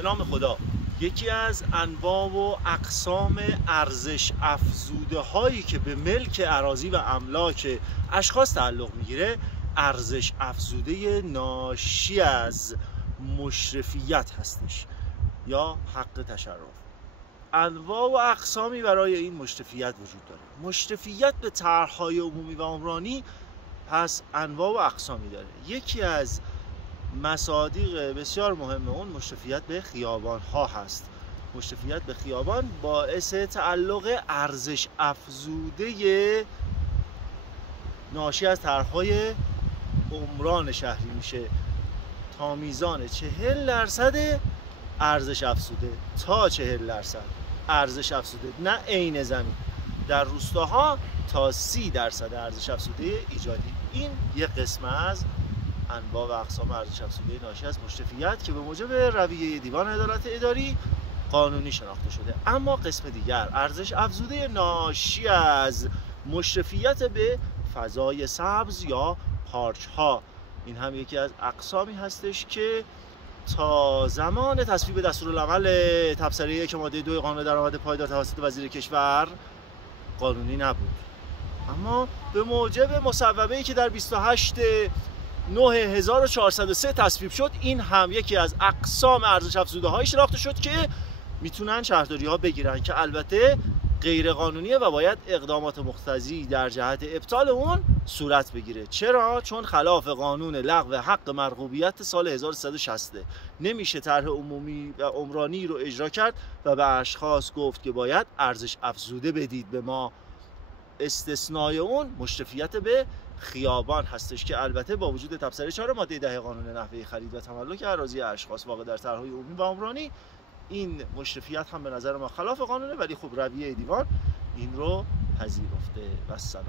به نام خدا. یکی از انواع و اقسام ارزش افزوده هایی که به ملک اراضی و املاک اشخاص تعلق میگیره ارزش افزوده ناشی از مشرفیت هستش یا حق تشرف. انواع و اقسامی برای این مشرفیت وجود داره. مشرفیت به طرح‌های عمومی و عمرانی پس انواع و اقسامی داره. یکی از مصادیق بسیار مهم اون مشرفیت به خیابان ها هست. مشرفیت به خیابان باعث تعلق ارزش افزوده ناشی از طرح‌های عمران شهری میشه تا میزان 40% ارزش افزوده تا 40% ارزش افزوده، نه عین زمین. در روستاها تا 30% ارزش افزوده ایجادی. این یک قسم از انواع و اقسام ارزش افزوده ناشی از مشرفیت که به موجب رویه دیوان عدالت اداری قانونی شناخته شده. اما قسم دیگر ارزش افزوده ناشی از مشرفیت به فضای سبز یا پارک ها. این هم یکی از اقسامی هستش که تا زمان تصویب دستورالعمل تبصره 1 ماده 2 قانون درآمد پایدار توسط وزیر کشور قانونی نبود، اما به موجب مصوبه‌ای که در 28/9/1403 تصویب شد، این هم یکی از اقسام ارزش افزوده های شناخته شد که میتونن شهرداری ها بگیرن که البته غیر قانونیه و باید اقدامات مقتضی در جهت ابطال اون صورت بگیره. چرا؟ چون خلاف قانون لغو حق مرغوبیت سال 1360. نمیشه طرح عمومی و عمرانی رو اجرا کرد و به اشخاص گفت که باید ارزش افزوده بدید به ما. استثنای اون مشرفیت به خیابان هستش که البته با وجود تبصره 4 ماده 10 قانون نحوه خرید و تملک اراضی اشخاص واقع در طرح‌های عمومی و عمرانی، این مشرفیت هم به نظر ما خلاف قانونه، ولی خب رویه دیوان این رو پذیرفته. و السلام.